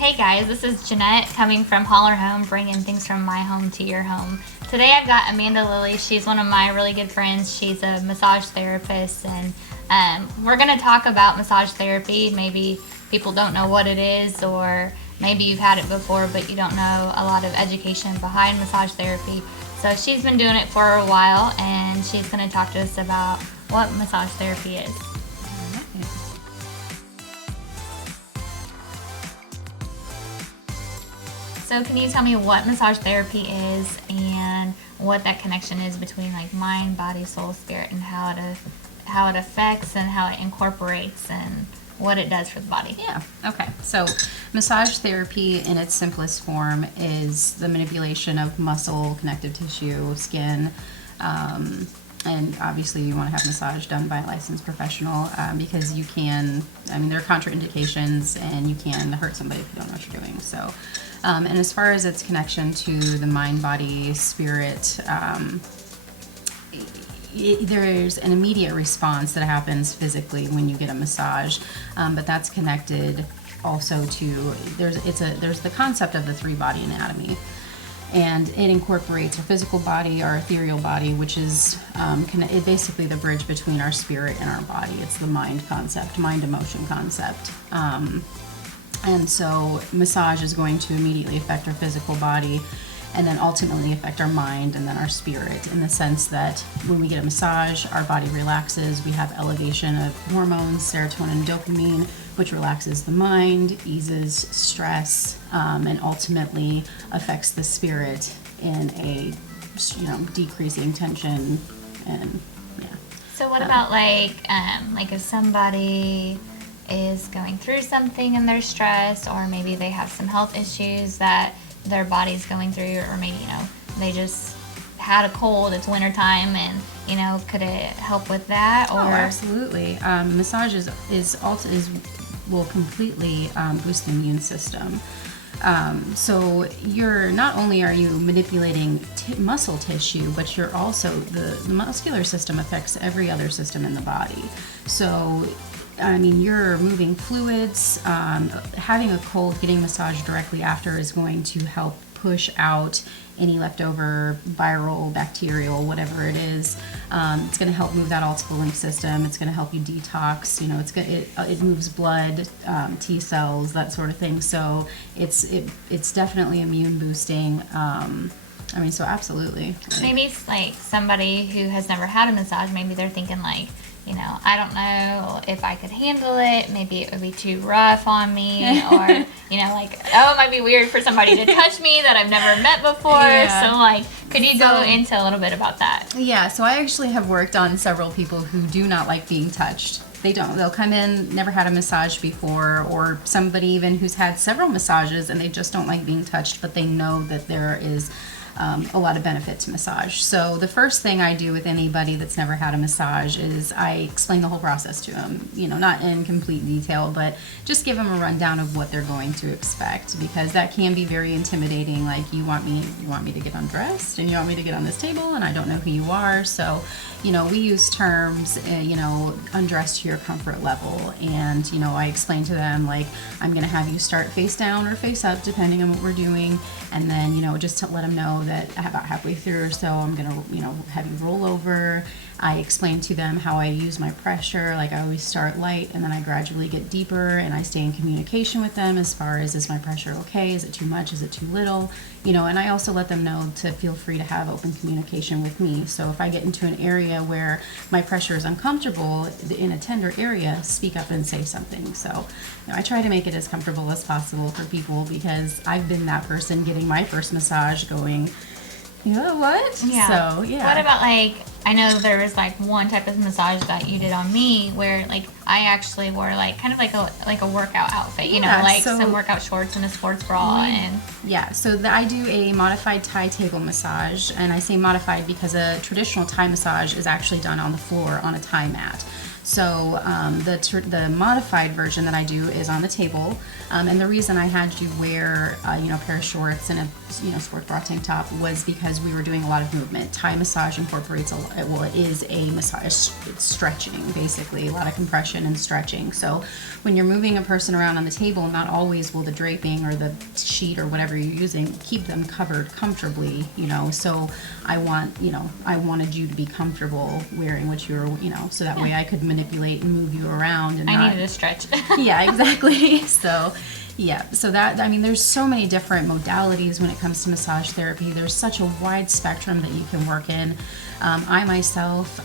Hey guys, this is Jeanette coming from Holler Home, bringing things from my home to your home. Today I've got Amanda Lilly. She's one of my really good friends. She's a massage therapist, and we're going to talk about massage therapy. Maybe people don't know what it is, or maybe you've had it before but you don't know a lot of education behind massage therapy. So she's been doing it for a while, and she's going to talk to us about what massage therapy is. So can you tell me what massage therapy is and what that connection is between like mind, body, soul, spirit, and how it affects and how it incorporates and what it does for the body? Yeah, okay. So massage therapy in its simplest form is the manipulation of muscle, connective tissue, skin, and obviously you want to have massage done by a licensed professional because you can, there are contraindications and you can hurt somebody if you don't know what you're doing. So, and as far as its connection to the mind, body, spirit, there's an immediate response that happens physically when you get a massage, but that's connected also to, there's the concept of the three-body anatomy. And it incorporates our physical body, our ethereal body, which is basically the bridge between our spirit and our body. It's the mind concept, mind-emotion concept. And so massage is going to immediately affect our physical body and then ultimately affect our mind and then our spirit, in the sense that when we get a massage, our body relaxes. We have elevation of hormones, serotonin and dopamine, which relaxes the mind, eases stress, and ultimately affects the spirit in a, decreasing tension. And So what about like if somebody is going through something and they're stressed, or maybe they have some health issues that their body's going through, or maybe they just had a cold, it's wintertime, and could it help with that? Or Oh, absolutely. Massage will completely boost the immune system. So you're not only are you manipulating muscle tissue, but you're also the muscular system affects every other system in the body. So you're moving fluids. Having a cold, getting massaged directly after is going to help push out any leftover viral, bacterial, whatever it is. It's going to help move that all to the lymph system. It's going to help you detox. It moves blood, T cells, that sort of thing. So it's definitely immune boosting. So absolutely. maybe it's like somebody who has never had a massage, maybe they're thinking I don't know if I could handle it. Maybe it would be too rough on me, or it might be weird for somebody to touch me that I've never met before. Yeah. So could you go into a little bit about that? Yeah, so I actually have worked on several people who do not like being touched. They don't. They'll come in, never had a massage before, or somebody even who's had several massages and they just don't like being touched, but they know that there is a lot of benefit to massage. So the first thing I do with anybody that's never had a massage is I explain the whole process to them, not in complete detail, but just give them a rundown of what they're going to expect, because that can be very intimidating. Like, you want me to get undressed and you want me to get on this table and I don't know who you are. So, we use terms, undress to your comfort level. And, I explain to them, like, I'm going to have you start face down or face up, depending on what we're doing. And then, just to let them know that about halfway through or so, I'm going to, have you roll over. I explain to them how I use my pressure. Like, I always start light and then I gradually get deeper, and I stay in communication with them as far as, is my pressure okay? Is it too much? Is it too little? And I also let them know to feel free to have open communication with me. So if I get into an area where my pressure is uncomfortable in a tender area, speak up and say something. So I try to make it as comfortable as possible for people, because I've been that person getting my first massage going, what? Yeah. So, yeah. What about I know there was one type of massage that you did on me where I actually wore kind of like a workout outfit, some workout shorts and a sports bra. So I do a modified Thai table massage, and I say modified because a traditional Thai massage is actually done on the floor on a Thai mat. So the modified version that I do is on the table, and the reason I had you wear a pair of shorts and a sports bra tank top was because we were doing a lot of movement. Thai massage incorporates well, it is a massage. It's stretching, basically, a lot of compression and stretching. So when you're moving a person around on the table, not always will the draping or the sheet or whatever you're using keep them covered comfortably, so I wanted you to be comfortable wearing what you were, so that way I could manipulate and move you around. And I needed to stretch. Yeah, exactly. So that, there's so many different modalities when it comes to massage therapy. There's such a wide spectrum that you can work in. I myself,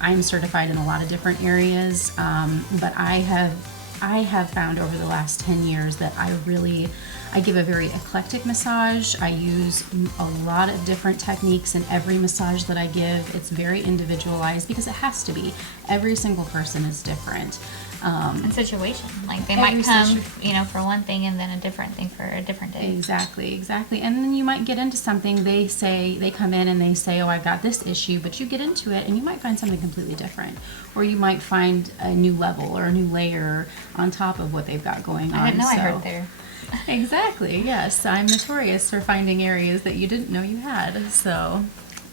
I'm certified in a lot of different areas, but I have found over the last 10 years that I give a very eclectic massage. I use a lot of different techniques in every massage that I give. It's very individualized because it has to be. Every single person is different. And situation. Like they might come, for one thing and then a different thing for a different day. Exactly. And then you might get into something. They come in and they say, oh, I've got this issue, but you get into it and you might find something completely different. Or you might find a new level or a new layer on top of what they've got going on. I didn't know I hurt there. Exactly. Yes. I'm notorious for finding areas that you didn't know you had. So.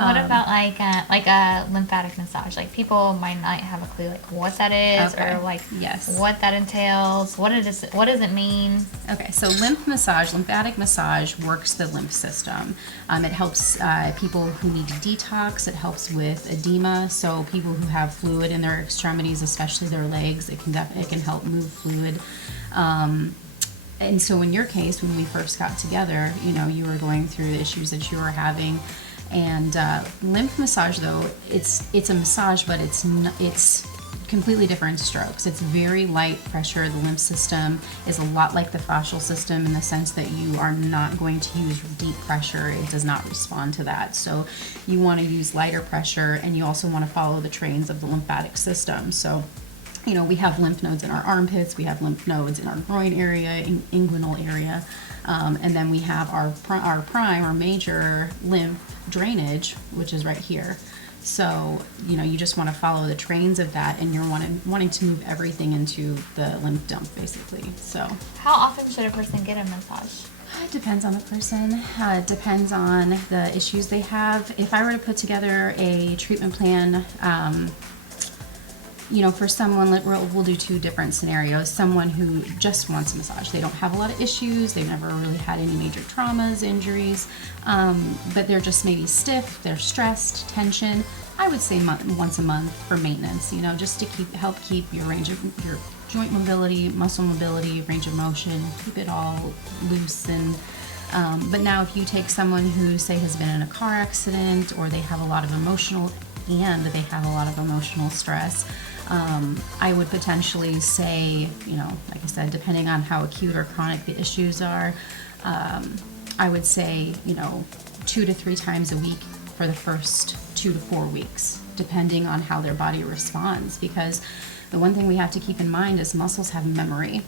What about like a lymphatic massage? Like people might not have a clue like what that is or like what that entails. What does it mean? Okay, so lymphatic massage works the lymph system. It helps people who need to detox. It helps with edema. So people who have fluid in their extremities, especially their legs, it can help move fluid. And so in your case, when we first got together, you were going through the issues that you were having. And lymph massage, though, it's a massage, but it's completely different strokes. It's very light pressure. The lymph system is a lot like the fascial system in the sense that you are not going to use deep pressure. It does not respond to that. So you want to use lighter pressure, and you also want to follow the trains of the lymphatic system. So we have lymph nodes in our armpits, we have lymph nodes in our groin area, inguinal area, and then we have our major lymph drainage, which is right here. So, you just want to follow the trains of that, and you're wanting to move everything into the lymph dump, basically. So, how often should a person get a massage? It depends on the person. It depends on the issues they have. If I were to put together a treatment plan, for someone, we'll do two different scenarios. Someone who just wants a massage. They don't have a lot of issues. They've never really had any major traumas, injuries, but they're just maybe stiff, they're stressed, tension. I would say once a month for maintenance, just to help keep your joint mobility, muscle mobility, range of motion, keep it all loose. And but now if you take someone who, say, has been in a car accident, or they have a lot of emotional stress, I would potentially say, like I said, depending on how acute or chronic the issues are, I would say, 2 to 3 times a week for the first 2 to 4 weeks, depending on how their body responds. Because the one thing we have to keep in mind is muscles have memory.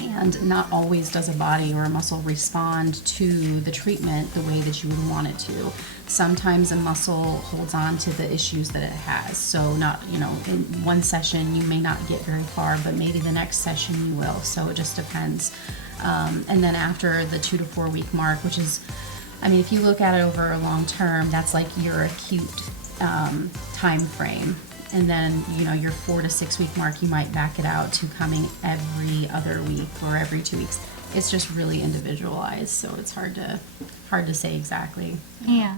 And not always does a body or a muscle respond to the treatment the way that you would want it to. Sometimes a muscle holds on to the issues that it has. So not, in one session you may not get very far, but maybe the next session you will. So it just depends. And then after the 2 to 4 week mark, which is, if you look at it over a long term, that's like your acute time frame. And then, your 4 to 6 week mark, you might back it out to coming every other week or every 2 weeks. It's just really individualized, so it's hard to say exactly. Yeah.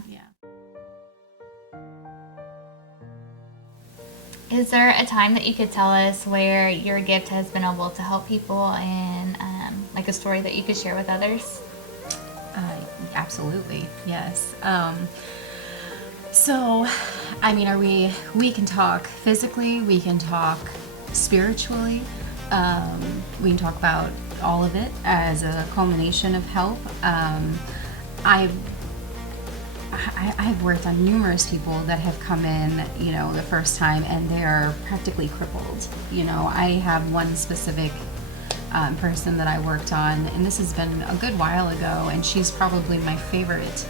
Is there a time that you could tell us where your gift has been able to help people, and like a story that you could share with others? Absolutely, yes. So, we can talk physically, we can talk spiritually, we can talk about all of it as a culmination of help. I've worked on numerous people that have come in, the first time, and they're practically crippled. I have one specific person that I worked on, and this has been a good while ago, and she's probably my favorite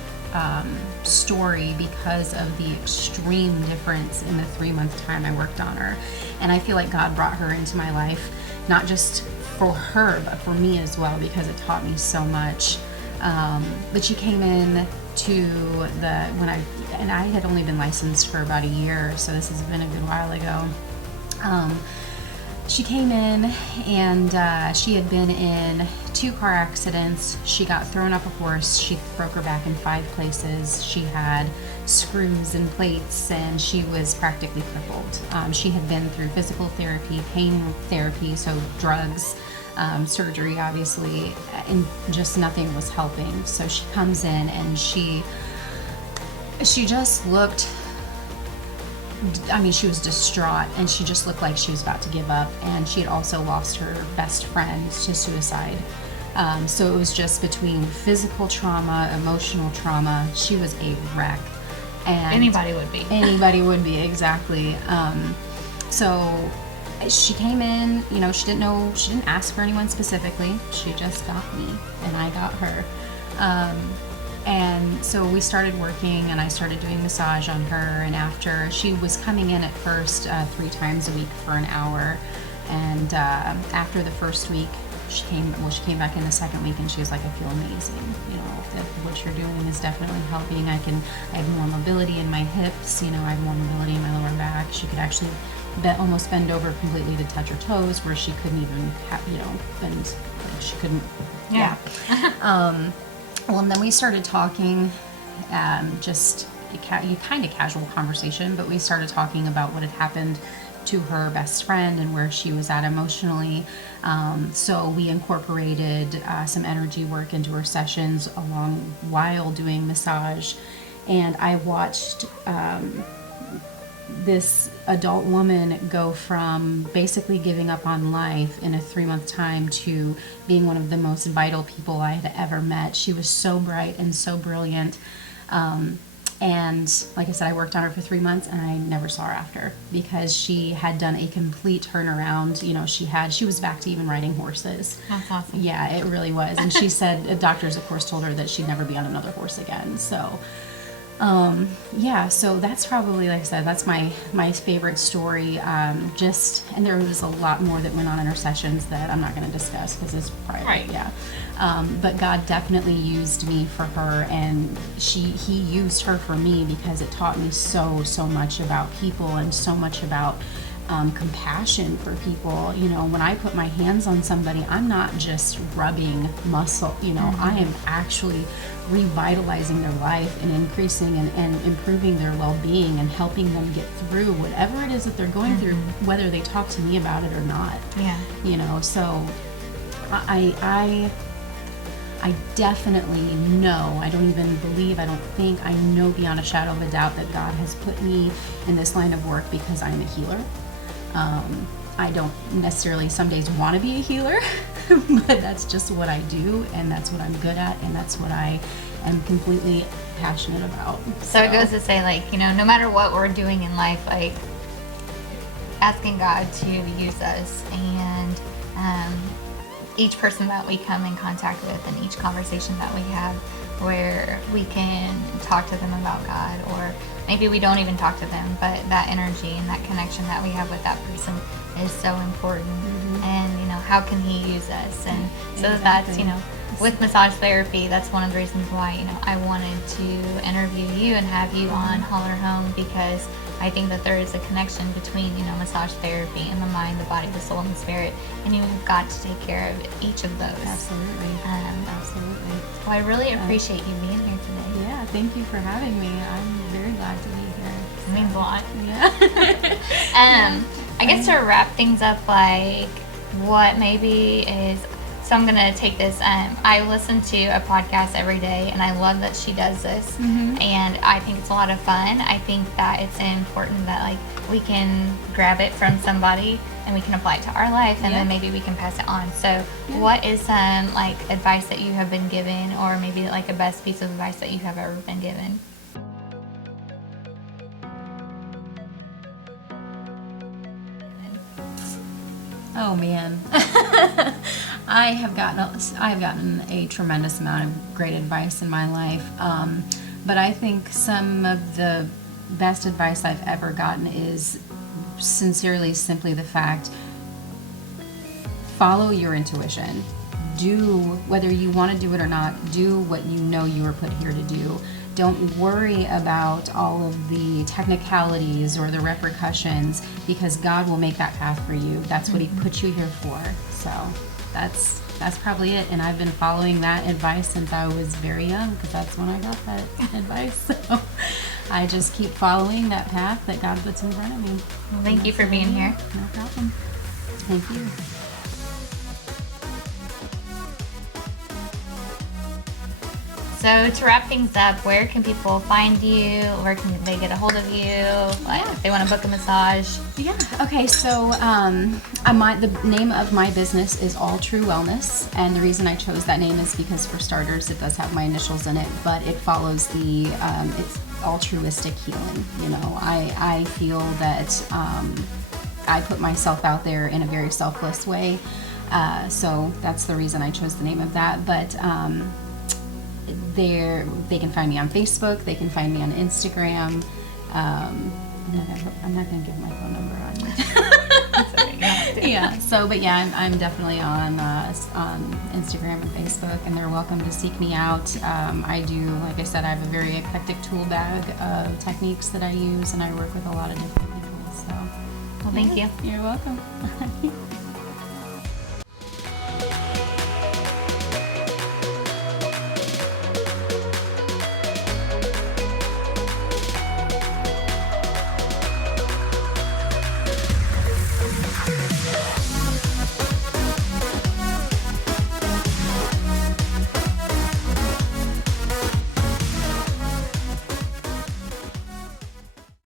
story because of the extreme difference in the 3-month time I worked on her. And I feel like God brought her into my life, not just for her, but for me as well, because it taught me so much. But she came in to and I had only been licensed for about a year, so this has been a good while ago. She came in and she had been in 2 car accidents. She got thrown off a horse. She broke her back in 5 places. She had screws and plates, and she was practically crippled. She had been through physical therapy, pain therapy, so drugs, surgery, obviously, and just nothing was helping. So she comes in and she just looked, she was distraught, and she just looked like she was about to give up. And she had also lost her best friend to suicide. So it was just between physical trauma, emotional trauma. She was a wreck. And anybody would be. Anybody would be, exactly. So she came in, she didn't ask for anyone specifically. She just got me, and I got her. And so we started working, and I started doing massage on her. And after, she was coming in at first 3 times a week for an hour. And after the first week, she came back in the second week, and she was like, I feel amazing. What you're doing is definitely helping. I have more mobility in my hips. I have more mobility in my lower back. She could actually almost bend over completely to touch her toes, where she couldn't even bend, like she couldn't. Yeah. Well, and then we started talking, just kind of casual conversation, but we started talking about what had happened to her best friend and where she was at emotionally. So we incorporated some energy work into her sessions while doing massage. And I watched this adult woman go from basically giving up on life in a 3-month time to being one of the most vital people I had ever met. She was so bright and so brilliant. And like I said, I worked on her for 3 months, and I never saw her after, because she had done a complete turnaround. She was back to even riding horses. That's awesome. Yeah, it really was. And she said, doctors of course told her that she'd never be on another horse again. So so that's probably, like I said, that's my favorite story. And there was a lot more that went on in our sessions that I'm not going to discuss because it's private. Right. Yeah. But God definitely used me for her, and he used her for me, because it taught me so much about people, and so much about compassion for people. When I put my hands on somebody, I'm not just rubbing muscle. I am actually revitalizing their life and increasing and improving their well-being and helping them get through whatever it is that they're going through, whether they talk to me about it or not. Yeah. So I definitely know, I know beyond a shadow of a doubt that God has put me in this line of work because I'm a healer. I don't necessarily some days want to be a healer, but that's just what I do, and that's what I'm good at, and that's what I am completely passionate about. So it goes to say, no matter what we're doing in life, asking God to use us, and each person that we come in contact with, and each conversation that we have, where we can talk to them about God, or maybe we don't even talk to them, but that energy and that connection that we have with that person is so important. And how can he use us? And so that's with massage therapy, that's one of the reasons why I wanted to interview you and have you on Holler Home, because I think that there is a connection between massage therapy and the mind, the body, the soul, and the spirit, and you've got to take care of each of those. Absolutely. Absolutely. Well, I really appreciate you being here today. Yeah, thank you for having me. I'm very glad to be here. It means a lot. Yeah. I guess to wrap things up, what maybe is, so I'm gonna take this. I listen to a podcast every day, and I love that she does this. And I think it's a lot of fun. I think that it's important that we can grab it from somebody and we can apply it to our life, and then maybe we can pass it on. So what is some advice that you have been given, or maybe a best piece of advice that you have ever been given? Oh man. I have gotten a tremendous amount of great advice in my life, but I think some of the best advice I've ever gotten is simply the fact: follow your intuition. Do, whether you want to do it or not, do what you know you were put here to do. Don't worry about all of the technicalities or the repercussions, because God will make that path for you. That's what He put you here for. So that's probably it. And I've been following that advice since I was very young, because that's when I got that advice. So I just keep following that path that God puts in front of me. Well, thank you for being here. No problem. Thank you. So to wrap things up, where can people find you? Where can they get a hold of you? Like if they want to book a massage? Yeah. Okay. So, the name of my business is All True Wellness, and the reason I chose that name is because, for starters, it does have my initials in it, but it follows the it's altruistic healing. You know, I feel that I put myself out there in a very selfless way, so that's the reason I chose the name of that. But they can find me on Facebook. They can find me on Instagram. I'm not gonna give my phone number on you. Yeah. So, but yeah, I'm definitely on Instagram and Facebook, and they're welcome to seek me out. I do, like I said, I have a very eclectic tool bag of techniques that I use, and I work with a lot of different people. So, Well, thank you. You're welcome.